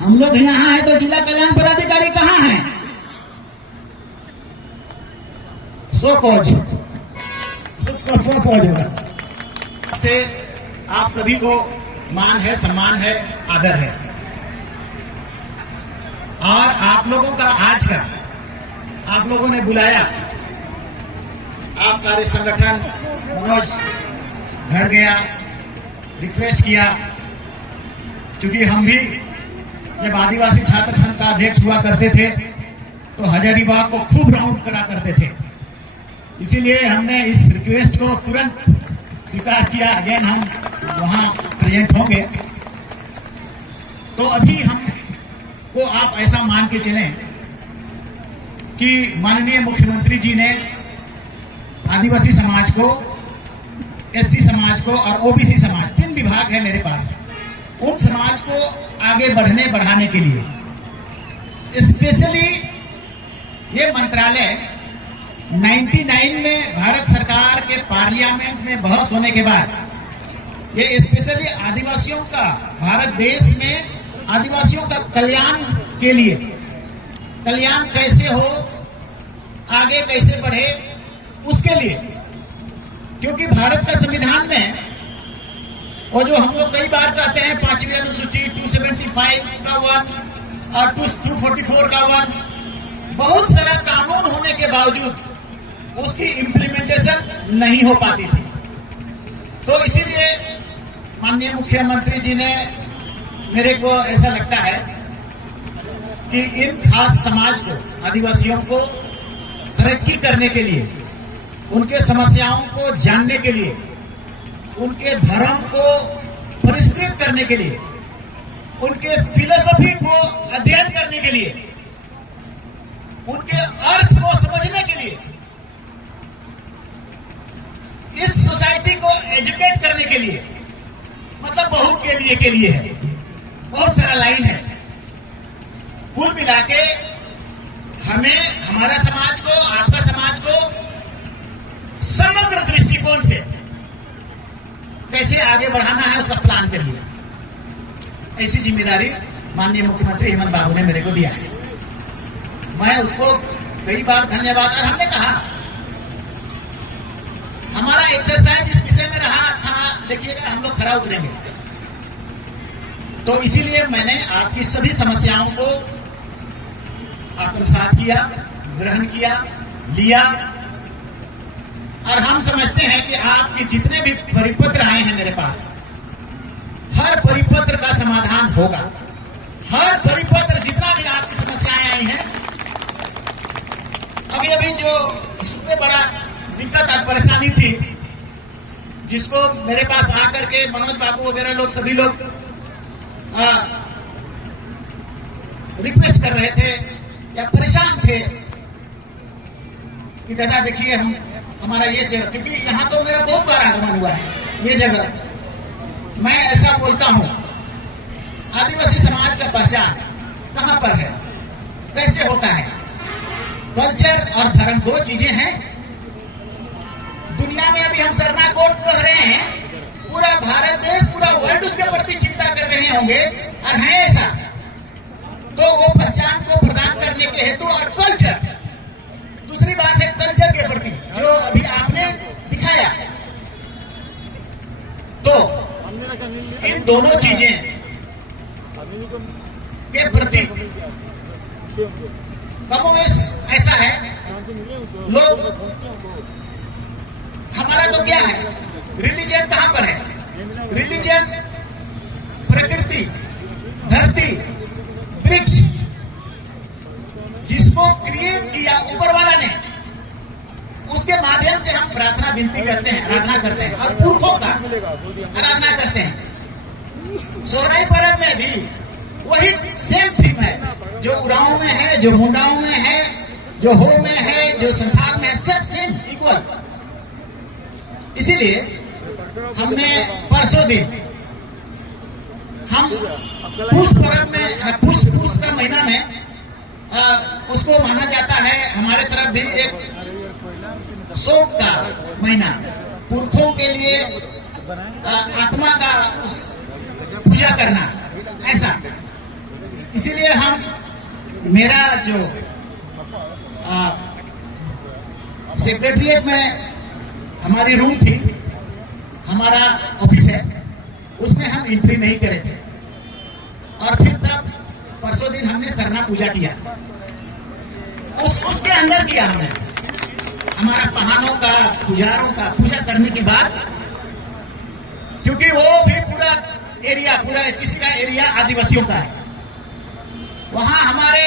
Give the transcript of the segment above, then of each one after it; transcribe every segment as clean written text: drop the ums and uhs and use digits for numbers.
हम लोग यहाँ हैं तो जिला कल्याण पदाधिकारी कहाँ हैं? सोकोज, उसको सोकोज होगा। से आप सभी को मान है, सम्मान है, आदर है। और आप लोगों का आज का आप लोगों ने बुलाया, आप सारे संगठन, मनोज घर गया, रिक्वेस्ट किया, क्योंकि हम भी जब आदिवासी छात्र संघ का अध्यक्ष हुआ करते थे तो हजारीबाग को खूब राउंड करा करते थे। इसीलिए हमने इस रिक्वेस्ट को तुरंत स्वीकार किया। अगेन हम वहां प्रेजेंट होंगे। तो अभी हम को आप ऐसा मान के चलें कि माननीय मुख्यमंत्री जी ने आदिवासी समाज को, एससी समाज को और ओबीसी समाज, 3 विभाग है मेरे पास, उन समाज को आगे बढ़ाने के लिए स्पेशली ये मंत्रालय 99 में भारत सरकार के पार्लियामेंट में बहस होने के बाद ये स्पेशली आदिवासियों का, भारत देश में आदिवासियों का कल्याण के लिए, कल्याण कैसे हो, आगे कैसे बढ़े, उसके लिए, क्योंकि भारत का संविधान में, और जो हम लोग कई बार कहते हैं 5वीं अनुसूची 275 का 1 और 244 का 1, बहुत सारा कानून होने के बावजूद उसकी इम्प्लीमेंटेशन नहीं हो पाती थी। तो इसीलिए माननीय मुख्यमंत्री जी ने, मेरे को ऐसा लगता है कि इन खास समाज को, आदिवासियों को तरक्की करने के लिए, उनके समस्याओं को जानने के लिए, उनके धर्म को परिष्कृत करने के लिए, उनके फिलोसफी को अध्ययन करने के लिए, उनके अर्थ को समझने के लिए, इस सोसाइटी को एजुकेट करने के लिए, मतलब बहुत के लिए है, बहुत सारा लाइन है। कुल मिला के हमें, हमारा समाज को, आपका समाज को समग्र दृष्टिकोण से कैसे आगे बढ़ाना है उसका प्लान करिए। ऐसी जिम्मेदारी माननीय मुख्यमंत्री हेमंत बाबू ने मेरे को दिया है। मैं उसको कई बार धन्यवाद, और हमने कहा हमारा एक्सरसाइज इस विषय में रहा था, देखिएगा हम लोग खरा उतरेंगे। तो इसीलिए मैंने आपकी सभी समस्याओं को आत्मसात किया, ग्रहण किया, लिया, और हम समझते हैं कि आपके जितने भी परिपत्र आए हैं मेरे पास, हर परिपत्र का समाधान होगा। हर परिपत्र, जितना भी आपकी समस्याएं आई हैं, अभी जो सबसे बड़ा दिक्कत और परेशानी थी, जिसको मेरे पास आकर के मनोज बाबू वगैरह लोग, सभी लोग रिक्वेस्ट कर रहे थे या परेशान थे कि दादा देखिए हमारा ये जगह, क्योंकि यहाँ तो मेरा बहुत बार आगमन हुआ है, ये जगह मैं ऐसा बोलता हूँ, आदिवासी समाज का पहचान कहाँ पर है, कैसे होता है? कल्चर और धर्म 2 चीजें हैं। दुनिया में अभी हम शरणाकोट कह रहे हैं, पूरा भारत देश, पूरा वर्ल्ड उसके प्रति चिंता कर रहे होंगे, और है ऐसा, तो वो पहचान को प्रदान करने के हेतु, और कल्चर, दूसरी बात है कल्चर के प्रति जो अभी आपने दिखाया, तो इन दोनों चीजें के प्रति कमोवेश ऐसा है, लोग, हमारा तो क्या है, रिलीजन कहां पर है? रिलीजन प्रकृति, धरती, वृक्ष, जिसको क्रिएट किया ऊपर वाला ने, उसके माध्यम से हम प्रार्थना विनती करते हैं, आराधना करते हैं, और पुरखों का आराधना करते हैं। सोहराई पर्व में भी वही सेम थीम है, जो उरांव में है, जो मुंडाओं में है, जो हो में है, जो संथाल में है, सब सेम इक्वल। इसीलिए हमने परसों दिन हम पुष पर्व में, पुष का महीना में उसको माना जाता है, हमारे तरफ भी एक शोक का महीना, पुरखों के लिए आत्मा का पूजा करना, ऐसा इसीलिए हम मेरा जो सेक्रेटरिएट में हमारी रूम थी, हमारा ऑफिस है, उसमें हम एंट्री नहीं करे थे। और फिर तब परसों दिन हमने सरना पूजा किया, उसके अंदर किया हमने हमारा पहानों का, पुजारों का पूजा करने के बाद, क्योंकि वो भी पूरा एरिया, पूरा एचसी का एरिया आदिवासियों का है, वहां हमारे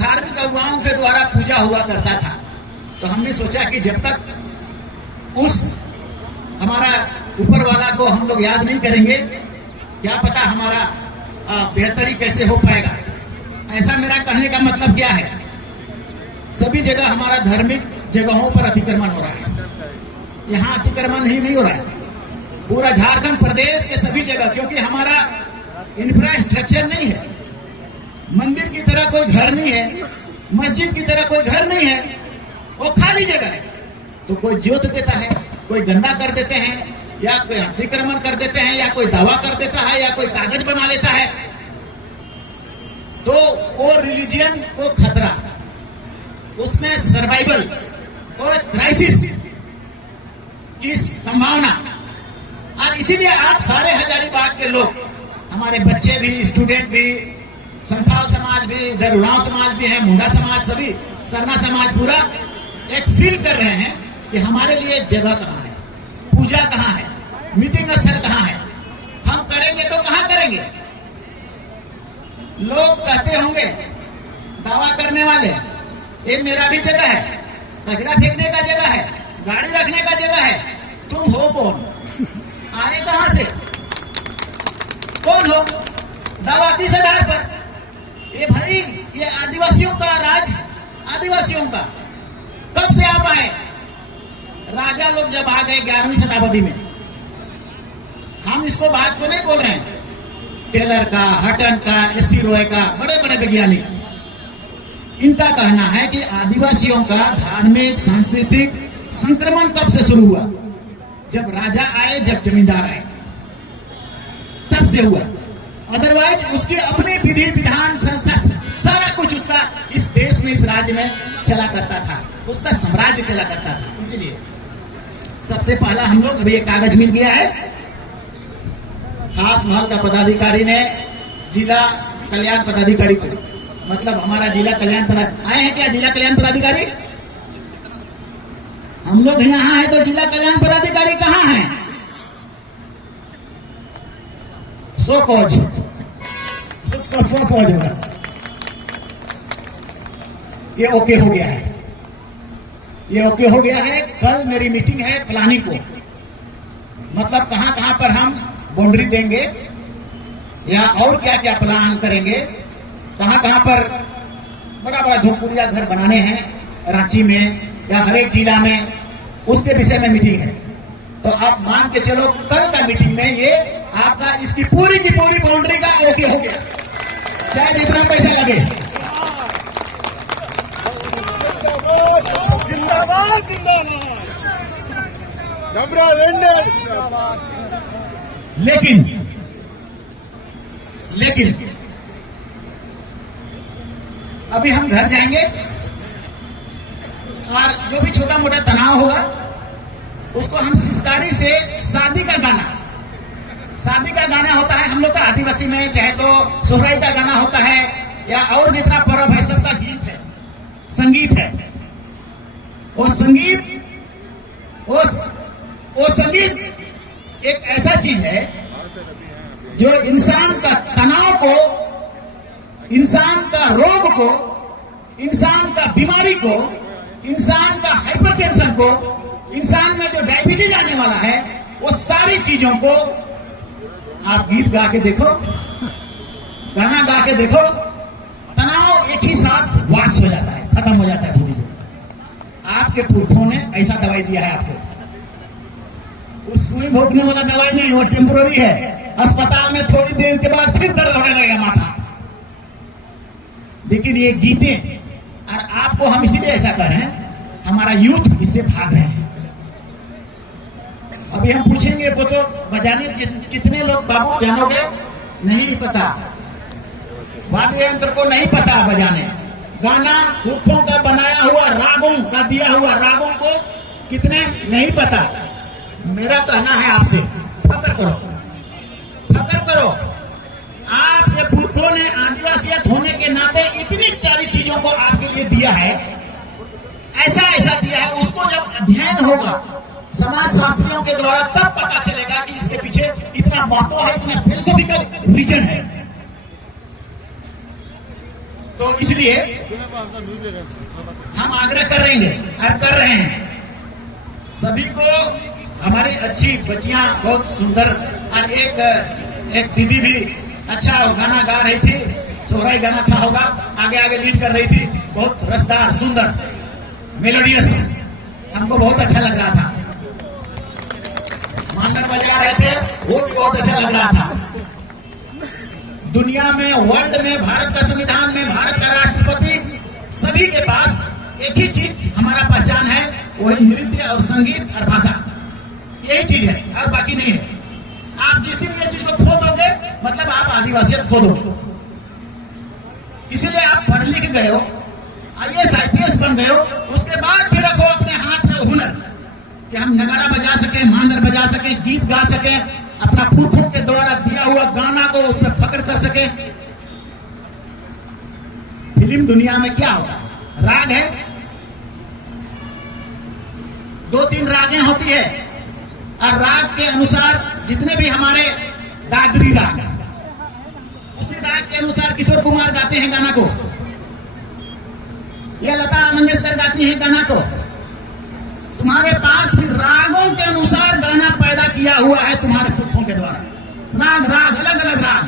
धार्मिक अगुवाओं के द्वारा पूजा हुआ करता था। तो हमने सोचा कि जब तक उस हमारा ऊपर वाला को हम लोग याद नहीं करेंगे, क्या पता हमारा बेहतरी कैसे हो पाएगा। ऐसा मेरा कहने का मतलब क्या है, सभी जगह हमारा धार्मिक जगहों पर अतिक्रमण हो रहा है। यहाँ अतिक्रमण ही नहीं हो रहा है, पूरा झारखंड प्रदेश के सभी जगह, क्योंकि हमारा इंफ्रास्ट्रक्चर नहीं है, मंदिर की तरह कोई घर नहीं है, मस्जिद की तरह कोई घर नहीं है, वो खाली जगह है। तो कोई जोत देता है, कोई गंदा कर देते हैं, या कोई अतिक्रमण कर देते हैं, या कोई दावा कर देता है, या कोई कागज बना लेता है, तो वो रिलीजियन को खतरा, उसमें सर्वाइवल और क्राइसिस की संभावना। और इसीलिए आप सारे हजारीबाग के लोग, हमारे बच्चे भी, स्टूडेंट भी, संथाल समाज भी, इधर उरांव समाज भी है, मुंडा समाज, सभी सरना समाज पूरा एक फील कर रहे हैं कि हमारे लिए जगह कहाँ है, पूजा कहाँ है, मीटिंग स्थल कहाँ है, हम करेंगे तो कहाँ करेंगे। लोग कहते होंगे, दावा करने वाले, ये मेरा भी जगह है, कचरा फेंकने का जगह है, गाड़ी रखने का जगह है, तुम हो कौन, आए कहां से, कौन हो, दावा किस आधार पर। ये भाई, ये आदिवासियों का राज, आदिवासियों का, कब से आप आए, राजा लोग जब आ गए 11वीं शताब्दी में। हम इसको बात को नहीं बोल रहे हैं, टेलर का, हटन का, एस.सी. रॉय का, बड़े बड़े वैज्ञानिक, इनका कहना है कि आदिवासियों का धार्मिक सांस्कृतिक संक्रमण कब से शुरू हुआ, जब राजा आए, जब जमींदार आए, तब से हुआ। अदरवाइज उसकी अपनी विधि विधान संस्था सारा कुछ उसका इस देश में, इस राज्य में चला करता था, उसका साम्राज्य चला करता था। इसलिए सबसे पहला हम लोग, अभी एक कागज मिल गया है, खास महल का पदाधिकारी ने जिला कल्याण पदाधिकारी को, मतलब हमारा जिला कल्याण पदाधिकारी आए हैं क्या, जिला कल्याण पदाधिकारी, हम लोग यहाँ हैं तो जिला कल्याण पदाधिकारी कहाँ हैं, सो कोच, उसको सो कोच होगा। ये ओके हो गया है, ये ओके हो गया है। कल मेरी मीटिंग है प्लानिंग को, मतलब कहां कहां पर हम बाउंड्री देंगे या और क्या क्या प्लान करेंगे, कहां कहां पर बड़ा बड़ा झोपड़िया घर बनाने हैं रांची में या हर एक जिला में, उसके विषय में मीटिंग है। तो आप मान के चलो कल का मीटिंग में ये आपका इसकी पूरी की पूरी बाउंड्री का ओके हो गया, चाहे जितना पैसा लगे। जिंदाबाद जिंदाबाद। लेकिन अभी हम घर जाएंगे और जो भी छोटा मोटा तनाव होगा उसको हम सिस्कारी से शादी का गाना होता है हम लोग का आदिवासी में, चाहे तो सोहराई का गाना होता है या और जितना पर्व है सबका गीत है, संगीत है। वो संगीत एक ऐसा चीज है जो इंसान का तनाव को, इंसान का रोग को, इंसान का बीमारी को, इंसान का हाइपरटेंशन को, इंसान में जो डायबिटीज आने वाला है, वो सारी चीजों को आप गीत गा के देखो, गाना गा के देखो, तनाव एक ही साथ वास हो जाता है, खत्म हो जाता है बुद्धि से। आपके पुरखों ने ऐसा दवाई दिया है आपको, उस सुई भोगने वाला दवाई नहीं, वो टेम्पोररी है। अस्पताल में थोड़ी देर के बाद फिर दर्द होने लगेगा माथा। लेकिन ये गीतें, और आपको हम इसीलिए ऐसा कर रहे हैं, हमारा यूथ इससे भाग रहे हैं। अभी हम पूछेंगे वो तो बजाने कितने लोग बाबू जानोगे, नहीं पता, वाद्य यंत्र को नहीं पता बजाने, गाना पुरखों का बनाया हुआ रागों का दिया हुआ रागों को कितने नहीं पता। मेरा कहना है आपसे, फक्र करो, फक्र करो। आप ये पुरखों ने आदिवासियत होने के नाते इतनी सारी चीजों को आपके लिए दिया है, ऐसा ऐसा दिया है, उसको जब अध्ययन होगा समाज शास्त्रियों के द्वारा तब पता चलेगा कि इसके पीछे इतना महत्व है, इतना फिलोसॉफिकल रीजन है। तो इसलिए हम आग्रह कर रहे हैं सभी को। हमारी अच्छी बच्चियां बहुत सुंदर, और एक दीदी भी अच्छा गाना गा रही थी, सोहराई गाना था होगा, आगे आगे लीड कर रही थी, बहुत रसदार, सुंदर, मेलोडियस, हमको बहुत अच्छा लग रहा था। मांदर बजा रहे थे, वो भी बहुत अच्छा लग रहा था। दुनिया में, वर्ल्ड में, भारत का संविधान में, भारत का राष्ट्रपति, सभी के पास एक ही चीज हमारा पहचान है, वही नृत्य और संगीत और भाषा, यही चीज है और बाकी नहीं है। आप जिस दिन ये चीज को खो दोगे मतलब आप आदिवासियत खो दोगे। इसीलिए आप पढ़ लिख गए हो, IAS IPS बन गए हो, उसके बाद भी रखो अपने हाथ में हुनर कि हम नगाड़ा बजा सकें, मांदर बजा सकें, गीत गा सकें, अपना पुरखों के द्वारा दिया हुआ गाना को उसमें फक्र कर सके। फिल्म दुनिया में क्या होता है, राग है, 2-3 रागें होती है, और राग के अनुसार जितने भी हमारे दादरी राग, उसी राग के अनुसार किशोर कुमार गाते हैं गाना को, या लता मंगेशकर गाती है गाना को। तुम्हारे पास भी रागों के अनुसार गाना पैदा किया हुआ है तुम्हारे पुरखों के द्वारा। राग अलग अलग राग,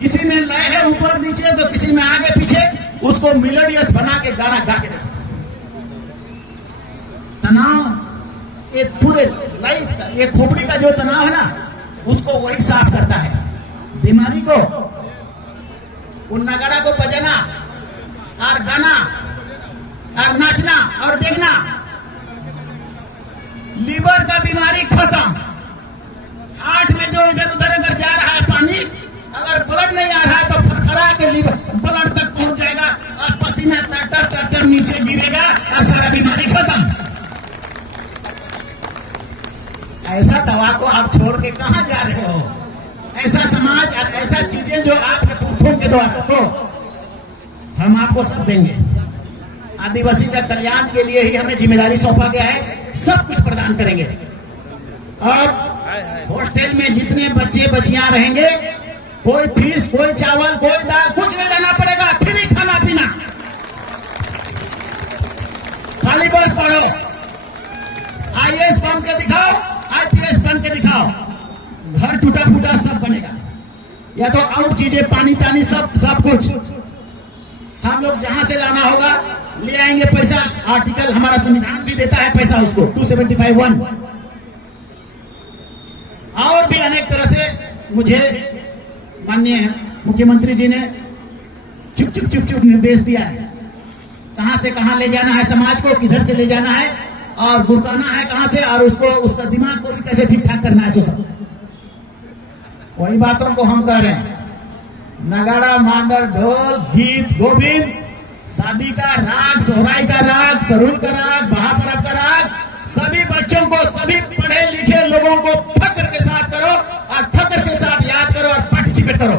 किसी में लय है ऊपर नीचे, तो किसी में आगे पीछे, उसको मेलोडियस बना के गाना गा के देखो। तनाव, ये पूरे लाइफ का, ये खोपड़ी का जो तनाव है ना, उसको वही साफ करता है। बीमारी को, उन नगाड़ा को बजाना और गाना और नाचना और देखना, लीवर का बीमारी खत्म। हार्ट में जो इधर उधर अगर जा रहा है पानी, अगर ब्लड नहीं आ रहा है तो फरफरा के लीवर ब्लड तक पहुंच जाएगा और पसीना टर नीचे गिरेगा और सारा बीमारी खत्म। ऐसा दवा को आप छोड़ के कहां जा रहे हो? ऐसा समाज और ऐसा चीजें जो आपके पुरखों के द्वारा, तो हम आपको सब देंगे। आदिवासी का कल्याण के लिए ही हमें जिम्मेदारी सौंपा गया है, सब कुछ प्रदान करेंगे। और हॉस्टल में जितने बच्चे बच्चियां रहेंगे, कोई फीस, कोई चावल, कोई दाल, कुछ नहीं देना पड़ेगा, फ्री खाना पीना। खाली बस पढ़ो, IAS बन के दिखाओ, IPS बन के दिखाओ, घर टूटा फूटा सब बनेगा। या तो और चीजें, पानी तानी, सब कुछ हम लोग जहां से लाना होगा ले आएंगे। पैसा, आर्टिकल हमारा संविधान भी देता है पैसा उसको, 275(1). और भी अनेक तरह से मुझे माननीय मुख्यमंत्री जी ने चुप निर्देश दिया है, कहां से कहां ले जाना है समाज को, किधर से ले जाना है और गुड़काना है कहां से, और उसका दिमाग को भी कैसे ठीक ठाक करना है। सब वही बातों को हम कह रहे हैं। नगाड़ा, मांदर, ढोल, गीत, गोविंद, शादी का राग, सोहराई का राग, सरुल का राग, महापर्व का राग, सभी बच्चों को, सभी पढ़े लिखे लोगों को फक्र के साथ करो और फक्र के साथ याद करो और पार्टिसिपेट करो।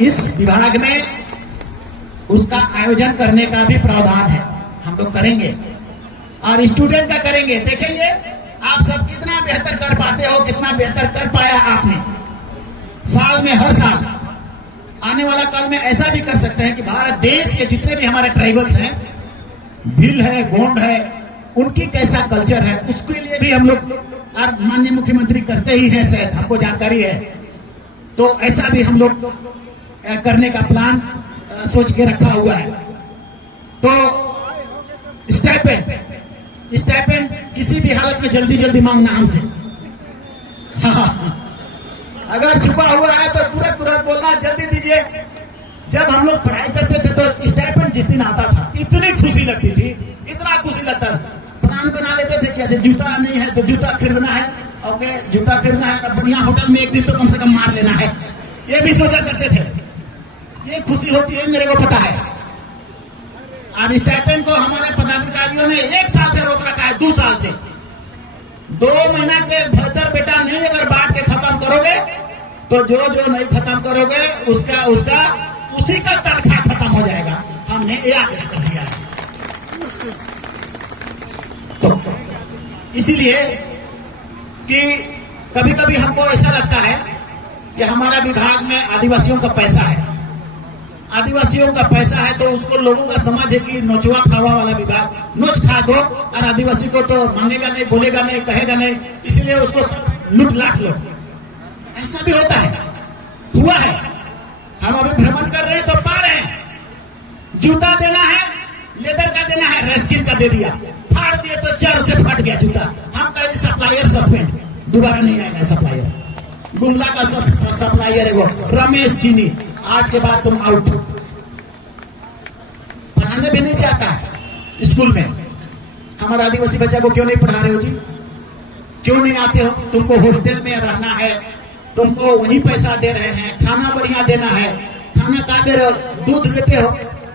इस विभाग में उसका आयोजन करने का भी प्रावधान है, हम लोग करेंगे और स्टूडेंट का करेंगे। देखेंगे आप सब कितना बेहतर कर पाते हो, कितना बेहतर कर पाया आपने। साल में, हर साल आने वाला काल में ऐसा भी कर सकते हैं कि भारत देश के जितने भी हमारे ट्राइबल्स हैं, भील है, गोंड है, उनकी कैसा कल्चर है, उसके लिए भी हम लोग, और माननीय मुख्यमंत्री करते ही हैं, शायद हमको जानकारी है, तो ऐसा भी हम लोग करने का प्लान सोच के रखा हुआ है। तो स्टाइपेंड किसी भी हालत में जल्दी मांगना हमसे। अगर छुपा हुआ है तो तुरंत बोलना, जल्दी दीजिए। जब हम लोग पढ़ाई करते थे तो स्टाइपेंड जिस दिन आता था, इतनी खुशी लगती थी, इतना खुशी लगता था। प्लान बना लेते थे कि अच्छा जूता नहीं है तो जूता खरीदना है, ओके जूता खरीदना है, बढ़िया होटल में एक दिन तो कम से कम मार लेना है। ये भी सोचा करते थे। ये खुशी होती है, मेरे को पता है। अब स्टाइपेंड को हमारे पदाधिकारियों ने 1 साल से रोक रखा है, 2 साल से। 2 महीना के भीतर बेटा नहीं अगर बांट के खत्म करोगे तो जो जो नहीं खत्म करोगे उसका उसी का तनख्वाह खत्म हो जाएगा। हमने ये आदेश कर दिया है। तो इसीलिए कि कभी कभी हमको ऐसा लगता है कि हमारा विभाग में आदिवासियों का पैसा है। आदिवासियों का पैसा है तो उसको लोगों का समझ है कि नोचवा खावा वाला विभाग, नोच खा दो और आदिवासी को तो मांगेगा नहीं, बोलेगा नहीं, कहेगा नहीं, इसलिए उसको लूट लाट लो। ऐसा भी होता है, हुआ है। हम अभी भ्रमण कर रहे हैं तो पा रहे हैं। जूता देना है, लेदर का देना है, रेस्किन का दे दिया, फाड़ दिए तो चर से फट गया जूता। हम कहे सप्लायर सस्पेंड, दोबारा नहीं आएगा सप्लायर। गुमला का सप्लायर है वो रमेश चीनी, आज के बाद तुम आउट। पढ़ाने भी नहीं चाहता है स्कूल में। हमारा आदिवासी बच्चा को क्यों नहीं पढ़ा रहे हो जी? क्यों नहीं आते हो? तुमको हॉस्टल में रहना है, तुमको वहीं पैसा दे रहे हैं, खाना बढ़िया देना है। खाना का दे रहे हो? दूध देते हो,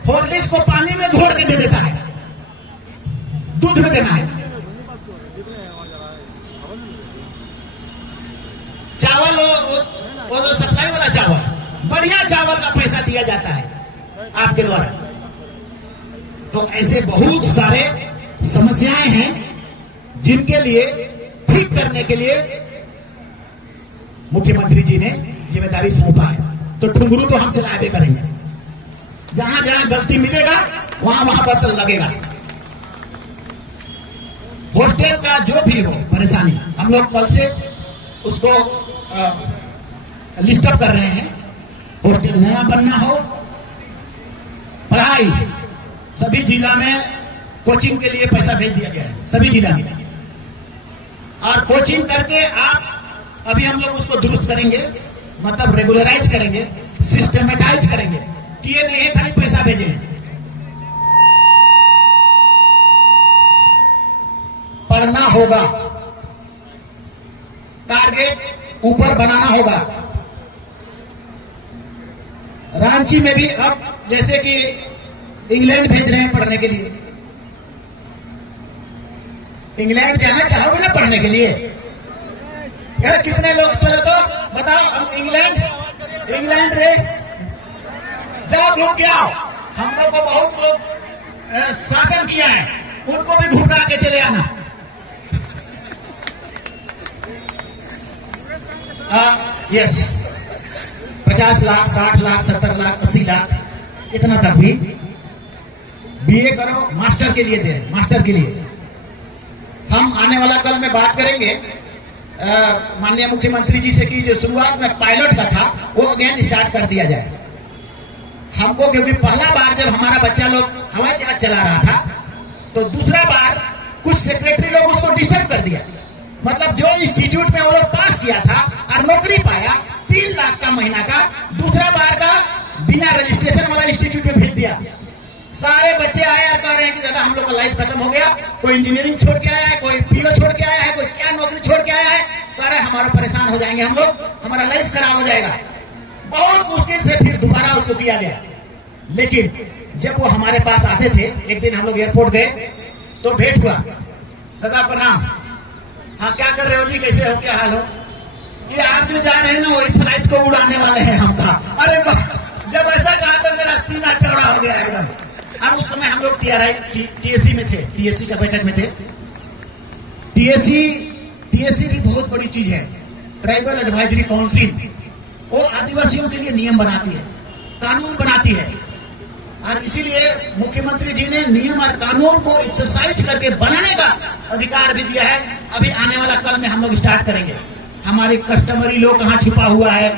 हॉर्लिक्स को पानी में घोड़ के दे देता है, दूध में देना है। चावल वो जो सप्लाई वाला चावल, बढ़िया चावल का पैसा दिया जाता है आपके द्वारा। तो ऐसे बहुत सारे समस्याएं हैं जिनके लिए ठीक करने के लिए मुख्यमंत्री जी ने जिम्मेदारी सौंपा है। तो ठुंगरू तो हम चलाए करेंगे, जहां जहां गलती मिलेगा वहां वहां पर तो लगेगा। हॉस्टल का जो भी हो परेशानी, हम लोग कल से उसको लिस्ट अप कर रहे हैं। हॉस्टल नया बनना हो, पढ़ाई सभी जिला में कोचिंग के लिए पैसा भेज दिया गया है, सभी जिला में। और कोचिंग करके आप अभी हम लोग उसको दुरुस्त करेंगे, मतलब रेगुलराइज करेंगे, सिस्टमेटाइज करेंगे कि ये नहीं खाली पैसा भेजे। पढ़ना होगा, टारगेट ऊपर बनाना होगा। रांची में भी अब जैसे कि इंग्लैंड भेज रहे हैं पढ़ने के लिए। इंग्लैंड जाना चाहोगे ना पढ़ने के लिए? यार कितने लोग, चलो तो बताओ, हम इंग्लैंड रे जाओ, घूम के आओ। हम लोग को बहुत लोग शासन किया है, उनको भी घुमा के चले आना। यस, 50 लाख, 60 लाख, 70 लाख, 80 लाख, इतना तक भी बीए करो, मास्टर के लिए दे रहे, मास्टर के लिए। हम आने वाला कल में बात करेंगे माननीय मुख्यमंत्री जी से कि जो शुरुआत में पायलट का था वो अगेन स्टार्ट कर दिया जाए हमको, क्योंकि पहला बार जब हमारा बच्चा लोग हवाई जहाज चला रहा था तो दूसरा बार कुछ सेक्रेटरी लोग उसको डिस्टर्ब कर दिया। मतलब जो इंस्टीट्यूट में वो लोग पास किया था और नौकरी पाया 3 लाख का महीना का, दूसरा बार का बिना रजिस्ट्रेशन वाला इंस्टीट्यूट में भेज दिया। सारे बच्चे आए और कह रहे हैं कि दादा हम लोग का लाइफ खत्म हो गया, कोई इंजीनियरिंग छोड़ के आया है, कोई पीओ छोड़ के आया है, कोई क्या नौकरी छोड़ के आया है, कह रहे हैं हमारा परेशान हो जाएंगे हम लोग, हमारा लाइफ खराब हो जाएगा। बहुत मुश्किल से फिर दोबारा उसको किया गया। लेकिन जब वो हमारे पास आते थे, एक दिन हम लोग एयरपोर्ट गए तो भेंट हुआ, दादा प्रणाम, हाँ क्या कर रहे हो जी, कैसे हो, क्या हाल हो? ये आप जो जा रहे हैं ना वही फ्लाइट को उड़ाने वाले हैं हम कहा। अरे जब ऐसा कहा तो मेरा सीना चौड़ा हो गया एकदम। और उस समय हम लोग टीएससी में थे, टीएससी का बैठक में थे। टीएससी भी बहुत बड़ी चीज है, ट्राइबल एडवाइजरी काउंसिल। वो आदिवासियों के लिए नियम बनाती है, कानून बनाती है। और इसीलिए मुख्यमंत्री जी ने नियम और कानून को एक्सरसाइज करके बनाने का अधिकार भी दिया है। अभी आने वाला कल में हम लोग स्टार्ट करेंगे। हमारी कस्टमरी लॉ कहाँ छिपा हुआ है,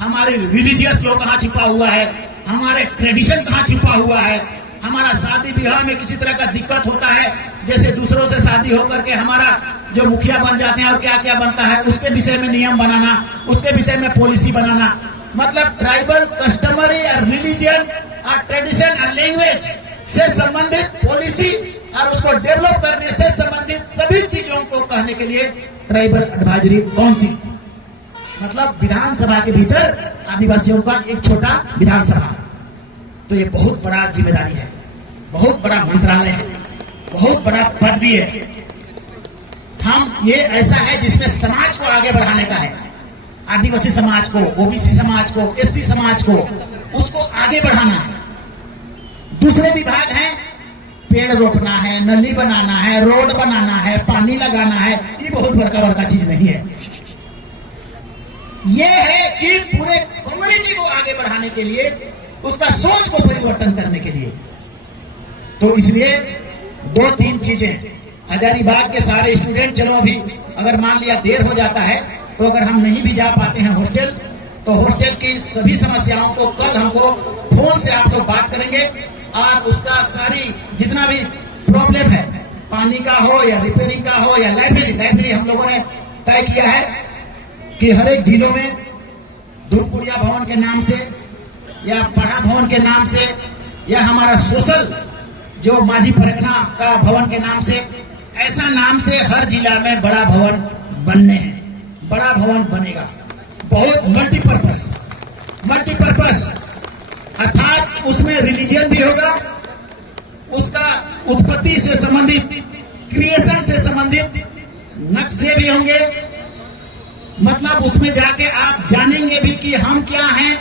हमारे रिलीजियस लॉ कहाँ छिपा हुआ है, हमारे ट्रेडिशन कहाँ छिपा हुआ है, हमारा शादी विवाह में किसी तरह का दिक्कत होता है, जैसे दूसरों से शादी होकर के हमारा जो मुखिया बन जाते हैं और क्या क्या बनता है, उसके विषय में नियम बनाना, उसके विषय में पॉलिसी बनाना। मतलब ट्राइबल, कस्टमरी और रिलीजियन और ट्रेडिशन और लैंग्वेज से संबंधित पॉलिसी और उसको डेवलप करने से संबंधित सभी चीजों को कहने के लिए ट्राइबल एडवाइजरी काउंसिल, मतलब विधानसभा के भीतर आदिवासियों का एक छोटा विधानसभा। तो ये बहुत बड़ा जिम्मेदारी है, बहुत बड़ा मंत्रालय है, बहुत बड़ा पद भी है। हम ये ऐसा है जिसमें समाज को आगे बढ़ाने का है, आदिवासी समाज को, ओबीसी समाज को, एससी समाज को, उसको आगे बढ़ाना है। दूसरे विभाग हैं, पेड़ रोपना है, नली बनाना है, रोड बनाना है, पानी लगाना है, ये बहुत बड़का चीज नहीं है। ये है कि पूरे कम्युनिटी को आगे बढ़ाने के लिए, उसका सोच को परिवर्तन करने के लिए। तो इसलिए 2-3 चीजें, हजारीबाग के सारे स्टूडेंट, चलो अभी अगर मान लिया देर हो जाता है तो अगर हम नहीं भी जा पाते हैं हॉस्टल, तो हॉस्टल की सभी समस्याओं को कल हमको फोन से आप लोग बात करेंगे और उसका सारी जितना भी प्रॉब्लम है, पानी का हो या रिपेयरिंग का हो या लाइब्रेरी हम लोगों ने तय किया है कि हर एक जिलों में धूपकुड़िया भवन के नाम से या पढ़ा भवन के नाम से या हमारा सोशल जो माझी परगना का भवन के नाम से, ऐसा नाम से हर जिला में बड़ा भवन बनने हैं। बड़ा भवन बनेगा, बहुत मल्टीपर्पस, अर्थात उसमें रिलीजन भी होगा, उसका उत्पत्ति से संबंधित, क्रिएशन से संबंधित नक्शे भी होंगे। मतलब उसमें जाके आप जानेंगे भी कि हम क्या हैं,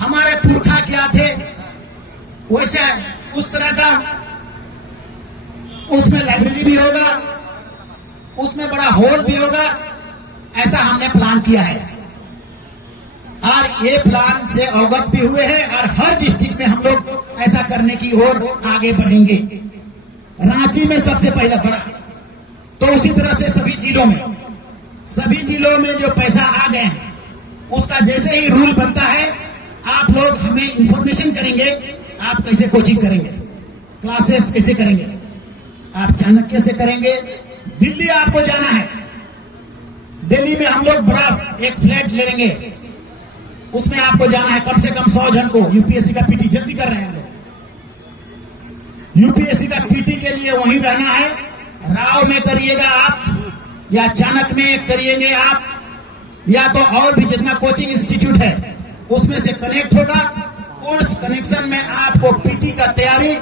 हमारे पुरखा क्या थे, वैसा उस तरह का उसमें लाइब्रेरी भी होगा, उसमें बड़ा हॉल भी होगा। ऐसा हमने प्लान किया है और ये प्लान से अवगत भी हुए हैं और हर डिस्ट्रिक्ट में हम लोग ऐसा करने की ओर आगे बढ़ेंगे। रांची में सबसे पहला बड़ा, तो उसी तरह से सभी जिलों में जो पैसा आ गए हैं, उसका जैसे ही रूल बनता है आप लोग हमें इंफॉर्मेशन करेंगे। आप कैसे कोचिंग करेंगे, क्लासेस कैसे करेंगे, आप चाणक्य से करेंगे। दिल्ली आपको जाना है, दिल्ली में हम लोग बड़ा एक फ्लैट ले लेंगे, उसमें आपको जाना है कम से कम 100 जन को। यूपीएससी का पीटी जल्दी कर रहे हैं हम लोग, यूपीएससी का पीटी के लिए वहीं रहना है। राव में करिएगा आप या चाणक्य में करिएंगे आप, या तो और भी जितना कोचिंग इंस्टीट्यूट है उसमें से कनेक्ट होगा। उस कनेक्शन में आपको पीटी का तैयारी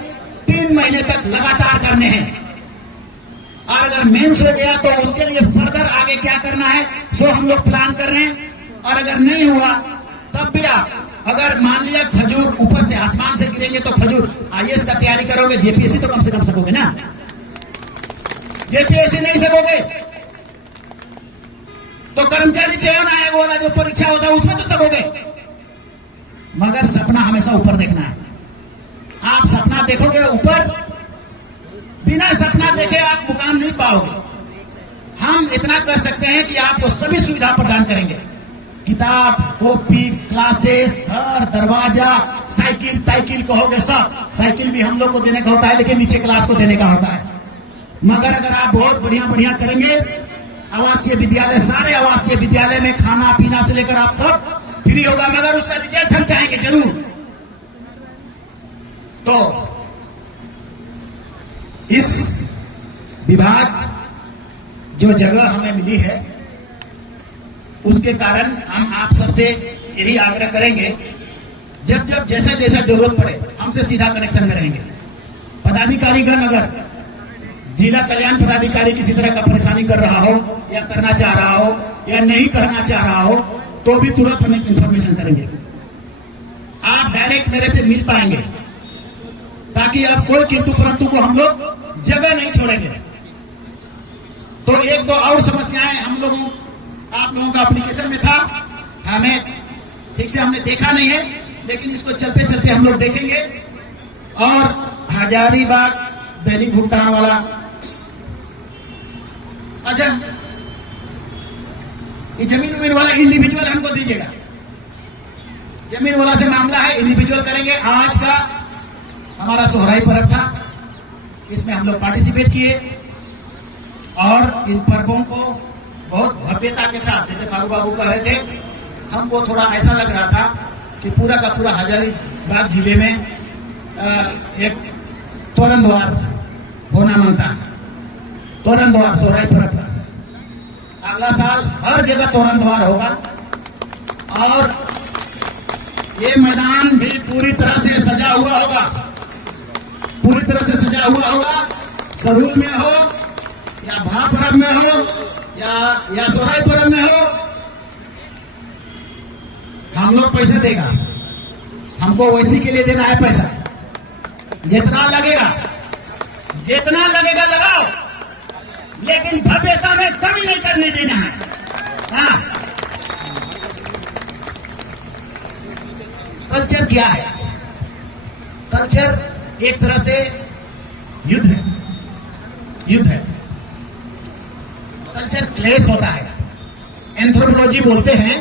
3 महीने तक लगातार करने हैं। और अगर मेंस हो गया तो उसके लिए फर्दर आगे क्या करना है सो हम लोग प्लान कर रहे हैं। और अगर नहीं हुआ तब भी आप, अगर मान लिया खजूर ऊपर से आसमान से गिरेंगे तो खजूर, आईएएस का तैयारी करोगे, जेपीएससी तो कम से कम सकोगे ना। जेपीएससी नहीं सकोगे तो कर्मचारी चयन आयोग वाला जो परीक्षा होता है उसमें तो सकोगे। मगर सपना हमेशा ऊपर देखना है। आप सपना देखोगे ऊपर, बिना सपना देखे आप मुकाम नहीं पाओगे। हम इतना कर सकते हैं कि आपको सभी सुविधा प्रदान करेंगे, किताब, कॉपी, क्लासेस, घर, दरवाजा, साइकिल कहोगे सब। साइकिल भी हम लोग को देने का होता है, लेकिन नीचे क्लास को देने का होता है। मगर अगर आप बहुत बढ़िया करेंगे, आवासीय विद्यालय, सारे आवासीय विद्यालय में खाना पीना से लेकर आप सब फ्री होगा। मगर उसका रिजल्ट हम चाहेंगे जरूर। तो इस विभाग जो जगह हमें मिली है उसके कारण हम आप सबसे यही आग्रह करेंगे, जब जैसा जरूरत पड़े हमसे सीधा कनेक्शन में रहेंगे। पदाधिकारीगण अगर जिला कल्याण पदाधिकारी किसी तरह का परेशानी कर रहा हो या करना चाह रहा हो या नहीं करना चाह रहा हो तो भी तुरंत हमें इंफॉर्मेशन करेंगे। आप डायरेक्ट मेरे से मिल पाएंगे, ताकि अब कोई किंतु परंतु को हम लोग जगह नहीं छोड़ेंगे। तो एक दो और समस्याएं आप लोगों का एप्लीकेशन में था, हमें ठीक से हमने देखा नहीं है, लेकिन इसको चलते चलते हम लोग देखेंगे। और हजारीबाग दैनिक भुगतान वाला, अच्छा ये जमीन वाला इंडिविजुअल हमको दीजिएगा। जमीन वाला से मामला है, इंडिविजुअल करेंगे। आज का हमारा सोहराई पर्व था, इसमें हम लोग पार्टिसिपेट किए और इन पर्वों को बहुत भव्यता के साथ, जैसे फारूक बाबू कह रहे थे, हमको थोड़ा ऐसा लग रहा था कि पूरा का पूरा हजारीबाग जिले में एक तोरण द्वार होना मांगता है। तोरण द्वार सोहराई पर्व का अगला साल हर जगह तोरण द्वार होगा और ये मैदान भी पूरी तरह से सजा हुआ होगा, पूरी तरह से सजा हुआ होगा। सरहुल में हो या भापरब में हो या सोराईपुरम में हो, हम लोग पैसा देगा, हमको वैसी के लिए देना है पैसा। जितना लगेगा लगाओ, लेकिन भव्यता में कमी नहीं करने देना है। हाँ, कल्चर क्या है? कल्चर एक तरह से युद्ध है। कल्चर क्लेश होता है। एंथ्रोपोलॉजी बोलते हैं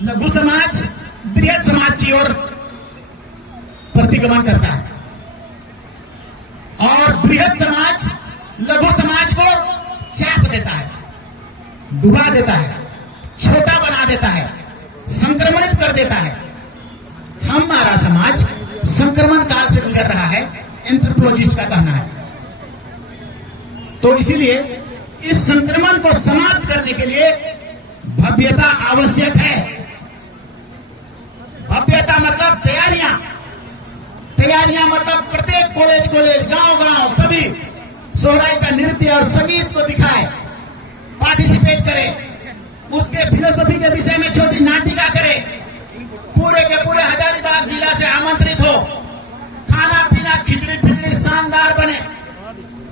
लघु समाज बृहद समाज की ओर प्रतिगमन करता है, और बृहद समाज लघु समाज को चाप देता है, डुबा देता है, छोटा बना देता है, संक्रमणित कर देता है। हमारा समाज संक्रमण काल से गुजर रहा है, एंथ्रोपोलॉजिस्ट का कहना है। तो इसीलिए इस संक्रमण को समाप्त करने के लिए भव्यता आवश्यक है। भव्यता मतलब तैयारियां मतलब प्रत्येक कॉलेज गांव सभी सोहराई का नृत्य और संगीत को दिखाए, पार्टिसिपेट करे, उसके फिलोसफी के विषय में छोटी नाटिका करे, पूरे के पूरे हजारीबाग जिला से आमंत्रित हो, खाना पीना खिचड़ी शानदार बने,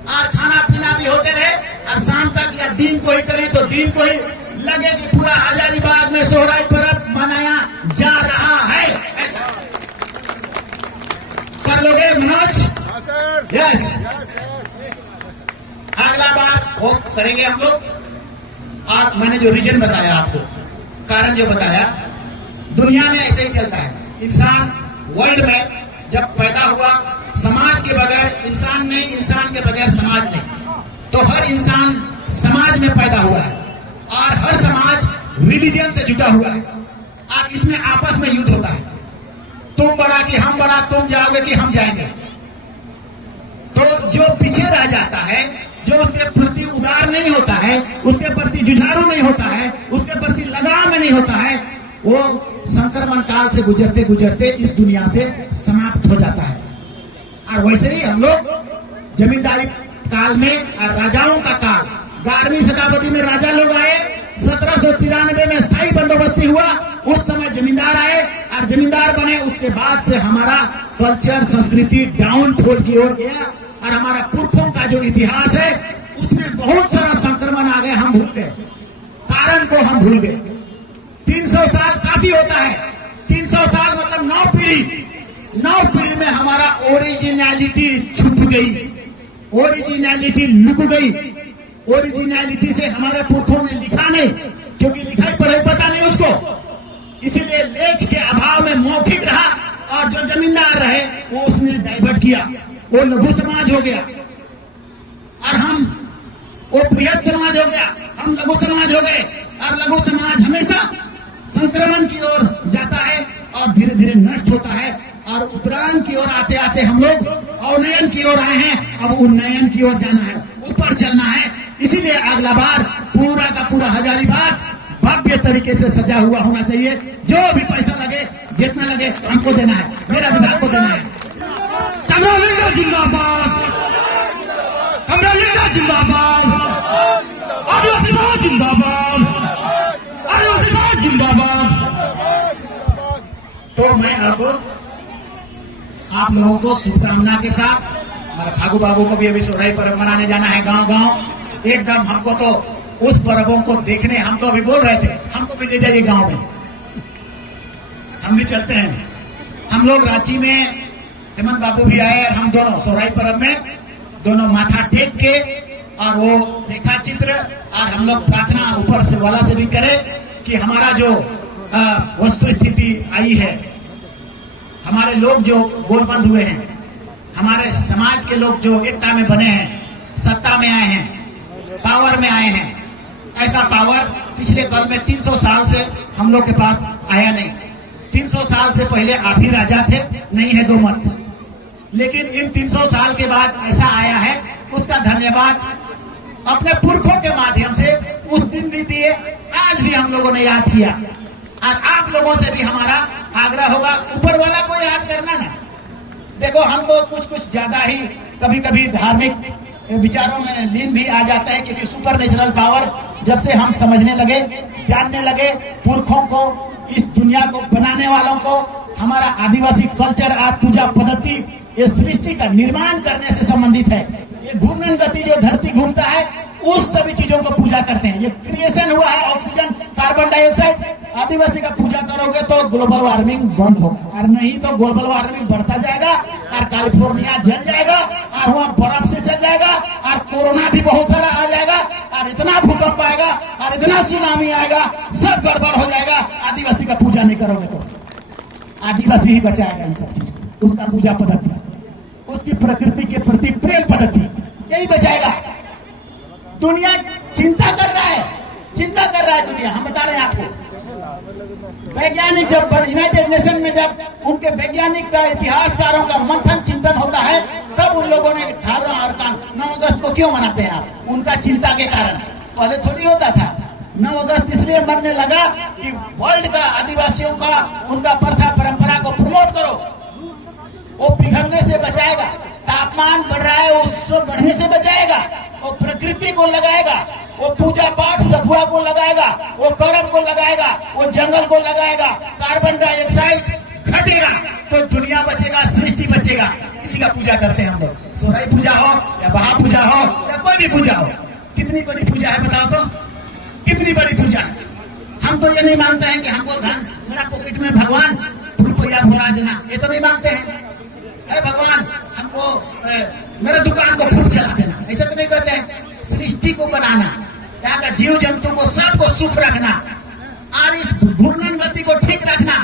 और खाना पीना भी होते रहे, और शाम तक या दिन को ही करें तो दिन को ही लगे कि पूरा हजारीबाग में सोहराई पर्व मनाया जा रहा है। ऐसा कर लोगे मनोज? यस, अगला बार वो करेंगे हम लोग। और मैंने जो रीजन बताया आपको, कारण जो बताया, दुनिया में ऐसे ही चलता है। इंसान वर्ल्ड में जब पैदा हुआ, समाज के बगैर इंसान नहीं, इंसान के बगैर समाज नहीं। तो हर इंसान समाज में पैदा हुआ है, और हर समाज रिलीजन से जुटा हुआ है, और इसमें आपस में युद्ध होता है। तुम बड़ा कि हम बड़ा, तुम जाओगे कि हम जाएंगे। तो जो पीछे रह जाता है, जो उसके प्रति उदार नहीं होता है, उसके प्रति जुझारू नहीं होता है, उसके प्रति लगाव में नहीं होता है, वो संक्रमण काल से गुजरते गुजरते इस दुनिया से समाप्त हो जाता है। और वैसे ही हम लोग जमींदारी काल में और राजाओं का काल, 11वीं शताब्दी में राजा लोग आए, 1793 में स्थायी बंदोबस्ती हुआ, उस समय जमींदार आए और जमींदार बने। उसके बाद से हमारा कल्चर संस्कृति डाउनफॉल की ओर गया, और हमारा पुरखों का जो इतिहास है उसमें बहुत सारा संक्रमण आ गया, हम भूल गए, कारण को हम भूल गए। 300 साल काफी होता है, 300 साल मतलब 9 पीढ़ी में हमारा ओरिजिनलिटी छुप गई, ओरिजिनलिटी लुक गई। ओरिजिनलिटी से हमारे पुरखों ने लिखा नहीं, क्योंकि लिखाई पढ़ाई पता नहीं उसको, इसीलिए लेख के अभाव में मौखिक रहा, और जो जमींदार रहे वो उसने डाइवर्ट किया, वो लघु समाज हो गया, और हम वो बृहद समाज हो गया, हम लघु समाज हो गए। और लघु समाज हमेशा संक्रमण की ओर जाता है और धीरे धीरे नष्ट होता है, और उत्तरायण की ओर आते आते हम लोग अवनयन की ओर आए हैं। अब उन्नयन की ओर जाना है, ऊपर चलना है। इसीलिए अगला बार पूरा का पूरा हजारीबाग भव्य तरीके से सजा हुआ होना चाहिए। जो भी पैसा लगे, जितना लगे, हमको देना है, मेरा विभाग को देना है। कमरालिंगा जिंदाबाद, कमरालिंगा जिंदाबाद, आदिवासी समाज जिंदाबाद, आदिवासी समाज जिंदाबाद। तो मैं अब आप लोगों को शुभकामना के साथ, हमारे फागू बाबू को भी अभी सोहराई पर्व मनाने जाना है गांव एकदम। हमको तो उस पर्वों को देखने, हम तो अभी बोल रहे थे हमको भी ले जाइए गांव में, हम भी चलते हैं। हम लोग रांची में हेमंत बाबू भी आए, और हम दोनों सोहराई पर्व में दोनों माथा टेक के, और वो रेखा चित्र, और हम लोग प्रार्थना ऊपर से वाला से भी करें कि हमारा जो वस्तु स्थिति आई है, हमारे लोग जो गोलबंद हुए हैं, हमारे समाज के लोग जो एकता में बने हैं, सत्ता में आए हैं, पावर में आए हैं, ऐसा पावर पिछले कल में 300 साल से हम लोग के पास आया नहीं। 300 साल से पहले आप ही राजा थे, नहीं है दो मत, लेकिन इन 300 साल के बाद ऐसा आया है, उसका धन्यवाद अपने पुरखों के माध्यम से उस दिन भी दिए, आज भी हम लोगों ने याद किया। और आप लोगों से भी हमारा आग्रह होगा, ऊपर वाला को याद करना ना। देखो हमको कुछ ज्यादा ही कभी कभी धार्मिक विचारों में लीन भी आ जाता है, क्योंकि सुपर नेचुरल पावर जब से हम समझने लगे, जानने लगे, पुरखों को, इस दुनिया को बनाने वालों को, हमारा आदिवासी कल्चर और पूजा पद्धति ये सृष्टि का निर्माण करने से संबंधित है। ये घूर्णन गति जो धरती घूमता है उस सभी चीजों को पूजा करते हैं। ये क्रिएशन हुआ है ऑक्सीजन, कार्बन डाइऑक्साइड। आदिवासी का पूजा करोगे तो ग्लोबल वार्मिंग बंद होगा, और नहीं तो ग्लोबल वार्मिंग बढ़ता जाएगा और कैलिफोर्निया जल जाएगा और वहां बर्फ से चल जाएगा और कोरोना भी बहुत सारा आ जाएगा और इतना भूकंप आएगा और इतना सुनामी आएगा, सब गड़बड़ हो जाएगा। आदिवासी का पूजा नहीं करोगे तो आदिवासी ही बचाएगा इन सब चीज को, उसका पूजा पद्धति, उसकी प्रकृति के प्रति प्रेम पद्धति, यही बचाएगा। दुनिया चिंता कर रहा है दुनिया। हम बता रहे हैं आपको, वैज्ञानिक जब यूनाइटेड नेशन में जब उनके वैज्ञानिक का, इतिहासकारों का मंथन चिंतन होता है, तब उन लोगों ने धारणा और 9 अगस्त को क्यों मनाते हैं आप? उनका चिंता के कारण। पहले थोड़ी होता था। 9 अगस्त इसलिए मनने लगा कि वर्ल्ड का, आदिवासियों का, उनका प्रथा परंपरा को प्रमोट करो, वो पिघलने से बचाएगा। तापमान बढ़ रहा है उसको बढ़ने से बचाएगा, वो प्रकृति को लगाएगा, वो पूजा पाठ सखुआ को लगाएगा, वो कर्म को लगाएगा, वो जंगल को लगाएगा, कार्बन डाइऑक्साइड घटेगा तो दुनिया बचेगा, सृष्टि बचेगा। इसी का पूजा करते हैं हम लोग। सोराई पूजा हो या बहा पूजा हो या कोई भी पूजा हो, कितनी बड़ी पूजा है बताओ तो, कितनी बड़ी पूजा है। हम तो ये नहीं मानते हैं कि हमको धन, मेरा पॉकेट में भगवान रुपया भरा देना, ये तो नहीं मानते हैं। अरे भगवान हमको मेरे दुकान को खूब चला देना, ऐसा तो नहीं कहते हैं। सृष्टि को बनाना, यहाँ का जीव जंतु को, सबको सुख रखना और इस घूर्णन गति को ठीक रखना,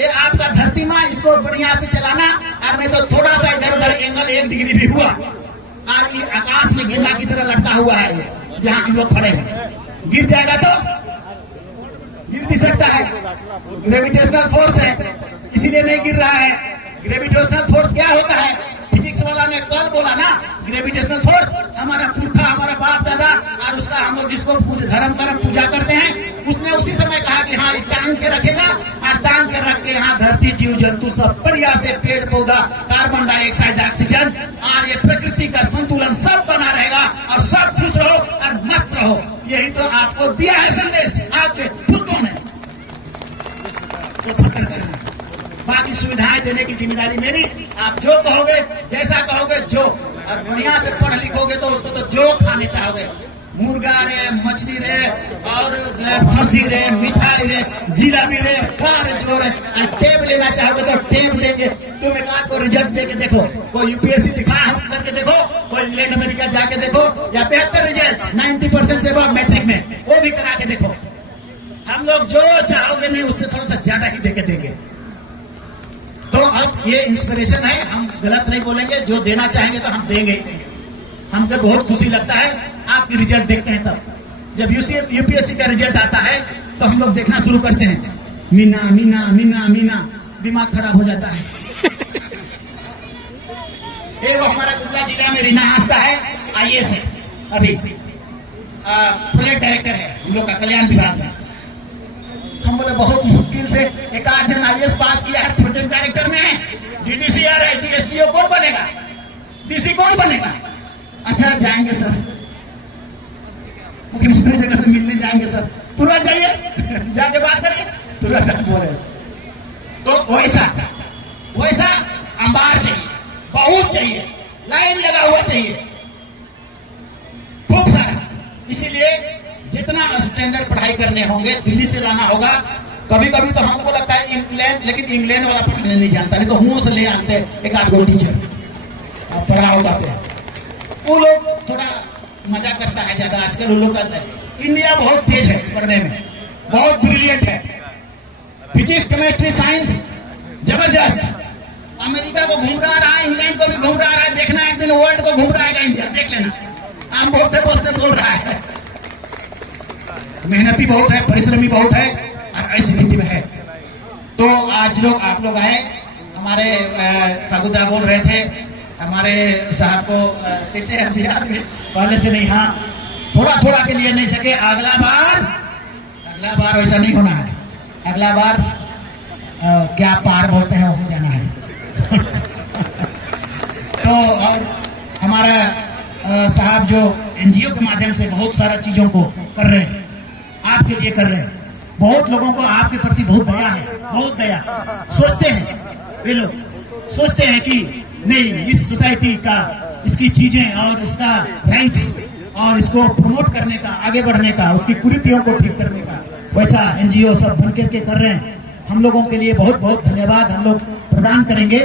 ये आपका धरती माँ, इसको बढ़िया से चलाना। और नहीं तो थोड़ा सा इधर उधर एंगल 1 डिग्री भी हुआ और ये आकाश में गेंदा की तरह लटका हुआ है, ये जहाँ हम लोग खड़े हैं, गिर जाएगा तो गिर भी सकता है। ग्रेविटेशनल फोर्स है, इसीलिए नहीं गिर रहा है। ग्रेविटेशनल फोर्स क्या होता है? फिजिक्स वाला ने कल बोला ना, ग्रेविटेशनल फोर्स हमारा पुरखा, हमारा बाप दादा और उसका हम लोग जिसको धर्म पूजा करते हैं, उसने उसी समय कहा कि हाँ टांग के रखेगा, और टांग के रख के यहाँ धरती, जीव जंतु सब बढ़िया से, पेड़ पौधा, कार्बन डाइऑक्साइड, ऑक्सीजन और ये प्रकृति का संतुलन सब बना रहेगा और सब खुश रहो और मस्त रहो। यही तो आपको दिया है संदेश आपके पुरखों ने। तो फक्र करना, बाकी सुविधाएं देने की जिम्मेदारी मेरी। आप जो कहोगे, जैसा कहोगे, जो और बढ़िया से पढ़ लिखोगे तो उसको तो जो खाने चाहोगे, मुर्गा रे, मछली रे और फंसी रे, मिठाई रे, जिलाबी रे, कार जो रे, टेप लेना चाहोगे तो टेप देंगे। तुम एक आध को रिजल्ट देके देखो, कोई यूपीएससी दिखाया हम करके देखो, कोई इंग्लैंड अमेरिका जाके देखो, या 72 रिजल्ट 90% से अब मैट्रिक में, वो भी करा के देखो। हम लोग जो चाहोगे नहीं उससे थोड़ा सा ज्यादा ही देके देंगे। तो अब ये इंस्पिरेशन है, हम गलत नहीं बोलेंगे, जो देना चाहेंगे तो हम देंगे ही देंगे। हमको बहुत खुशी लगता है आपकी रिजल्ट देखते हैं। तब जब यूपीएससी का रिजल्ट आता है तो हम लोग देखना शुरू करते हैं, मीना मीना मीना मीना, दिमाग खराब हो जाता है। वो हमारा गुमला जिला में रीना हांसदा है, आईएएस है, अभी प्रोजेक्ट डायरेक्टर है हम लोग का कल्याण विभाग में। हम बोले बहुत मुश्किल से एक आध जन आईएएस पास किया है, प्रोजेक्ट डायरेक्टर में है, डीडीसी आ रहा है, डीएसडीओ कौन बनेगा, डीसी कौन बनेगा? अच्छा जाएंगे सर, मुख्यमंत्री जगह से मिलने जाएंगे सर, तुरंत जाइए जाके बात करिए, तुरंत बोले। तो वैसा अंबार चाहिए, बहुत चाहिए, लाइन लगा हुआ चाहिए, खूब सारा। इसीलिए जितना स्टैंडर्ड पढ़ाई करने होंगे दिल्ली से लाना होगा। कभी कभी तो हमको लगता है इंग्लैंड, लेकिन इंग्लैंड वाला पढ़ाने नहीं जानता, नहीं तो हुओं से ले आते एक आध गो टीचर, आप पढ़ा होगा। वो लोग थोड़ा मजा करता है ज्यादा आजकल, वो लोग करते हैं। इंडिया बहुत तेज है पढ़ने में, बहुत ब्रिलियंट है, फिजिक्स, केमिस्ट्री, साइंस जबरदस्त। अमेरिका को घूम रहा है, इंग्लैंड को भी घूम रहा है, देखना एक दिन वर्ल्ड को घूम रहा है इंडिया, देख लेना। हम बोलते बोलते बोल रहा है, मेहनती बहुत है, परिश्रमी बहुत है और ऐसी स्थिति में है। तो आज लोग आप लोग आए, हमारे फागुदा बोल रहे थे, हमारे साहब को कैसे अभी याद में पहले से नहीं, हाँ थोड़ा थोड़ा के लिए नहीं सके, अगला बार वैसा नहीं होना है। अगला बार क्या पार बोलते हैं हो जाना है। तो और हमारा साहब जो एनजीओ के माध्यम से बहुत सारा चीजों को कर रहे हैं, आपके लिए कर रहे हैं। बहुत लोगों को आपके प्रति बहुत दया है, बहुत दया। सोचते हैं वे लोग, सोचते हैं कि नहीं, इस सोसाइटी का, इसकी चीजें और इसका राइट्स और इसको प्रमोट करने का, आगे बढ़ने का, उसकी कुरीतियों को ठीक करने का, वैसा एनजीओ सब बन करके कर रहे हैं। हम लोगों के लिए बहुत बहुत धन्यवाद हम लोग प्रदान करेंगे।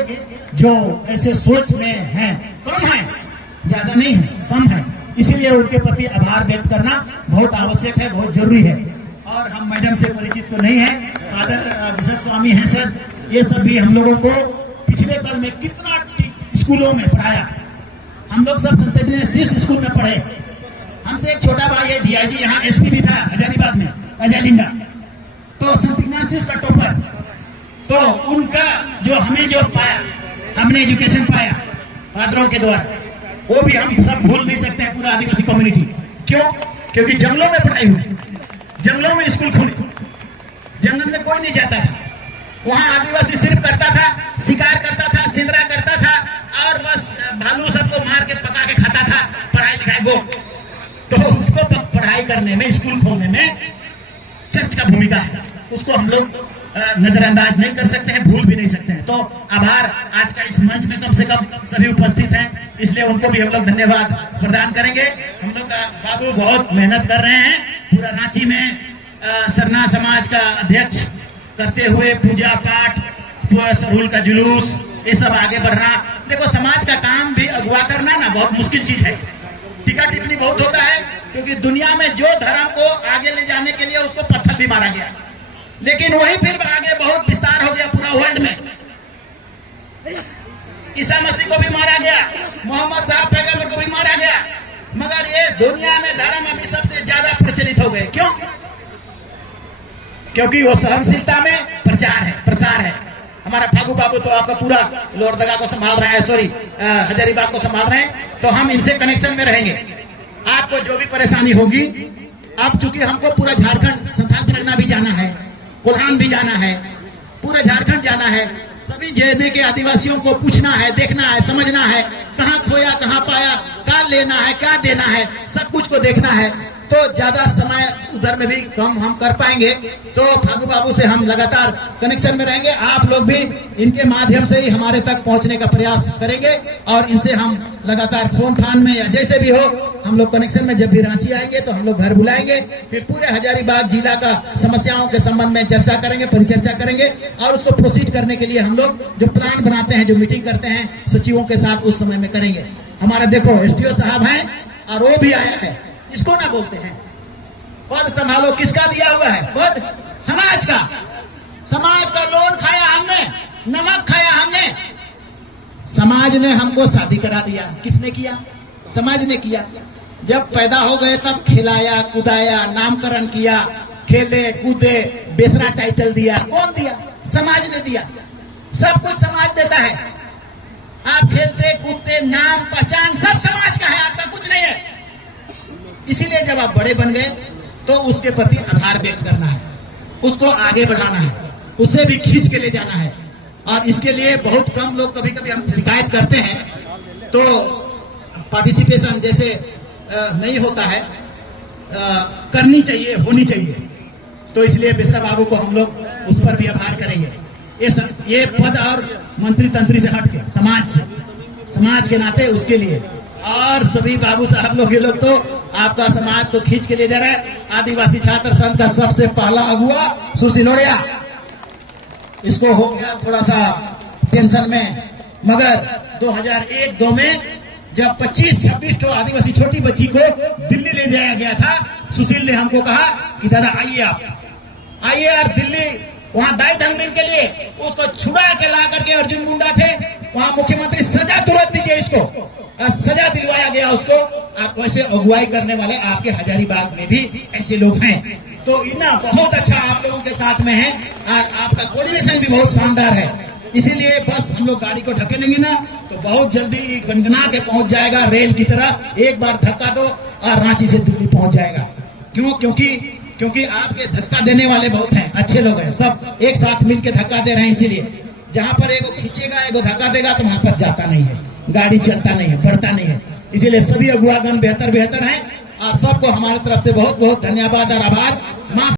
जो ऐसे सोच में हैं, कम है, ज्यादा नहीं है, कम है, इसीलिए उनके प्रति आभार व्यक्त करना बहुत आवश्यक है, बहुत जरूरी है। और हम मैडम से परिचित तो नहीं है, फादर बिशप स्वामी हैं सर, ये सब भी हम लोगों को पिछले कल में कितना स्कूलों में पढ़ाया। हम लोग सब संत इग्नासियस स्कूल में पढ़े। हमसे एक छोटा भाई है डीआईजी, यहाँ एसपी भी था हजारीबाग में, अजयलिंगा, तो संत इग्नासियस का टॉपर। तो उनका जो हमें जो पाया, हमने एजुकेशन पाया फादरों के द्वारा, वो भी हम सब भूल नहीं सकते हैं, पूरा आदिवासी कम्युनिटी। क्यों? क्योंकि जंगलों में पढ़ाई हुई, जंगलों में स्कूल खोले, जंगल में कोई नहीं जाता था। वहां आदिवासी सिर्फ करता था, शिकार करता था, सिंदरा करता था और बस भालू सबको मार के पका के खाता था, पढ़ाई लिखाई वो। तो उसको पढ़ाई करने में, स्कूल खोलने में चर्च का भूमिका है, उसको हम लोग नजरअंदाज नहीं कर सकते हैं, भूल भी नहीं सकते हैं। तो आभार, आज का इस मंच में कम से कम सभी उपस्थित हैं, इसलिए उनको भी हम लोग धन्यवाद प्रदान करेंगे। हम लोग का बाबू बहुत मेहनत कर रहे हैं, पूरा रांची में सरना समाज का अध्यक्ष करते हुए पूजा पाठ, सरहुल का जुलूस, ये सब आगे बढ़ना। देखो, समाज का काम भी अगुवा करना ना बहुत मुश्किल चीज है, टीका टिप्पणी बहुत होता है, क्योंकि दुनिया में जो धर्म को आगे ले जाने के लिए उसको पत्थर भी मारा गया, लेकिन वही फिर आगे बहुत विस्तार हो गया पूरा वर्ल्ड में। ईसा मसीह को भी मारा गया, मोहम्मद साहब पैगंबर को भी मारा गया, मगर ये दुनिया में धर्म अभी सबसे ज्यादा प्रचलित हो गए। क्यों? क्योंकि वो सहनशीलता में प्रचार है, प्रसार है। हमारा फागू बाबू तो आपका पूरा लोहरदगा को संभाल रहा है, सॉरी हजारीबाग को संभाल रहे हैं, तो हम इनसे कनेक्शन में रहेंगे। आपको जो भी परेशानी होगी, अब चूंकि हमको पूरा झारखंड, संथाल परगना भी जाना है, कोल्हान भी जाना है, पूरा झारखंड जाना है, सभी जिले के आदिवासियों को पूछना है, देखना है, समझना है, कहाँ खोया, कहाँ पाया, क्या लेना है, क्या देना है, सब कुछ को देखना है। तो ज्यादा समय उधर में भी कम हम कर पाएंगे, तो फागू बाबू से हम लगातार कनेक्शन में रहेंगे। आप लोग भी इनके माध्यम से ही हमारे तक पहुंचने का प्रयास करेंगे और इनसे हम लगातार फोन फान में या जैसे भी हो हम लोग कनेक्शन में, जब भी रांची आएंगे तो हम लोग घर बुलाएंगे, फिर पूरे हजारीबाग जिला का समस्याओं के संबंध में चर्चा करेंगे, परिचर्चा करेंगे और उसको प्रोसीड करने के लिए हम लोग जो प्लान बनाते हैं, जो मीटिंग करते हैं सचिवों के साथ, उस समय में करेंगे। हमारा देखो एसडीओ साहब हैं और वो भी आया है, इसको ना बोलते हैं पद संभालो, किसका दिया हुआ है पद? समाज का। समाज का लोन खाया हमने, नमक खाया हमने। समाज ने हमको शादी करा दिया, किसने किया? समाज ने किया। जब पैदा हो गए तब खिलाया, कुदाया, नामकरण किया, खेले कूदे, बेसरा टाइटल दिया। कौन दिया? समाज ने दिया। सब कुछ समाज देता है। आप खेलते कूदते, नाम पहचान सब समाज का है, आपका कुछ नहीं है। इसीलिए जब आप बड़े बन गए तो उसके प्रति आभार व्यक्त करना है, उसको आगे बढ़ाना है, उसे भी खींच के ले जाना है। और इसके लिए बहुत कम लोग, कभी कभी हम शिकायत करते हैं तो पार्टिसिपेशन जैसे नहीं होता है, करनी चाहिए, होनी चाहिए। तो इसलिए बिसरा बाबू को हम लोग उस पर भी आभार करेंगे। ये पद और मंत्री तंत्री से हट के समाज के नाते उसके लिए, और सभी बाबू साहब लोग, ये लोग तो आपका समाज को खींच के ले जा रहे हैं। आदिवासी छात्र संघ का सबसे पहला अगुआ सुसिलोड़िया, इसको हो गया थोड़ा सा टेंशन में, मगर 2001-2 में जब 25-26 तो आदिवासी छोटी बच्ची को दिल्ली ले जाया गया था, सुशील ने हमको कहा कि दादा आइए, आप आइए यार दिल्ली, वहां दाई धंगरीन के लिए उसको छुड़ा के ला करके, अर्जुन मुंडा थे वहां, मुख्यमंत्री सजा तुरंत दीजिए इसको, और सजा दिलवाया गया उसको। आप वैसे अगुवाई करने वाले आपके हजारीबाग में भी ऐसे लोग हैं, तो इतना बहुत अच्छा आप लोगों के साथ में है और आपका कोऑर्डिनेशन भी बहुत शानदार है। इसीलिए बस हम लोग गाड़ी को ढकेलेंगे ना तो बहुत जल्दी गनगना के पहुंच जाएगा, रेल की तरह एक बार धक्का दो और रांची से दिल्ली पहुंच जाएगा। क्यों? क्योंकि क्योंकि आपके धक्का देने वाले बहुत हैं, अच्छे लोग हैं, सब एक साथ मिलके धक्का दे रहे हैं। इसीलिए जहां पर एगो खींचेगा एगो धक्का देगा तो वहां पर जाता नहीं है, गाड़ी चलता नहीं है, बढ़ता नहीं है। इसीलिए सभी अगुआगण बेहतर बेहतर हैं। आप सबको हमारी तरफ से बहुत बहुत धन्यवाद और आभार। माफ